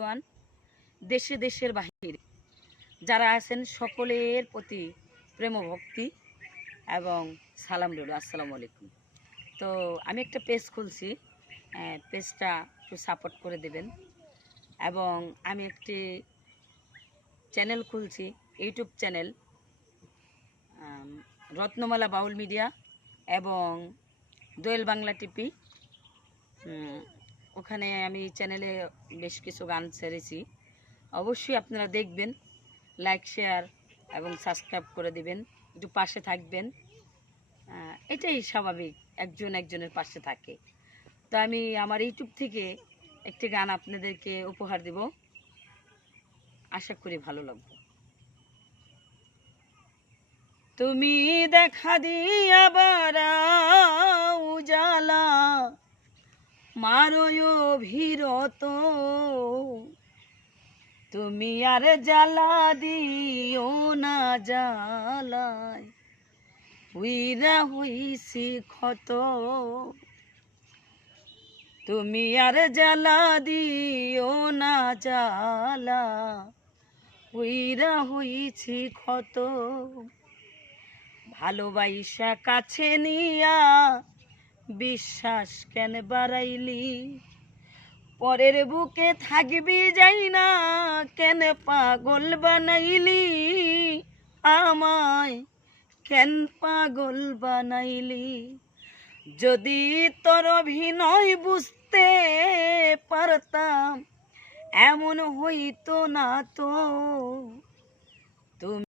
One দেশে দেশের বাহিরে যারা আছেন সকলের প্রতি প্রেম ভক্তি এবং সালাম রইল। আসসালামু আলাইকুম। তো আমি একটা পেজ খুলছি, পেজটা একটু সাপোর্ট করে দেবেন। এবং আমি একটি চ্যানেল খুলছি, ইউটিউব চ্যানেল রত্নমালা বাউল মিডিয়া এবং দোয়েল বাংলা টিপি। ওখানে আমি চ্যানেলে বেশ কিছু গান ছেড়েছি, অবশ্যই আপনারা দেখবেন, লাইক শেয়ার এবং সাবস্ক্রাইব করে দিবেন, একটু পাশে থাকবেন। এটাই স্বাভাবিক, একজন একজনের পাশে থাকে। তো আমি আমার ইউটিউব থেকে একটি গান আপনাদেরকে উপহার দেব, আশা করি ভালো লাগবে। তুমি দেখা দিয়া বারাও উজালা মারো অভিরত, তুমি আর জ্বালা দিও না জ্বালায় উইরা হইছি ক্ষত, তুমি আর জ্বালা দিও না জ্বালা উইরা হইছি ক্ষত, ভালোবাসা কাছে নিয়া বিশ্বাস কেন বাড়াইলি, পরের বুকে থাকবি যাই না কেন পাগল বানাইলি, আমায় কেন পাগল বানাইলি, যদি তোর অভিনয় বুঝতে পারতাম এমন হইতো না তো। তুমি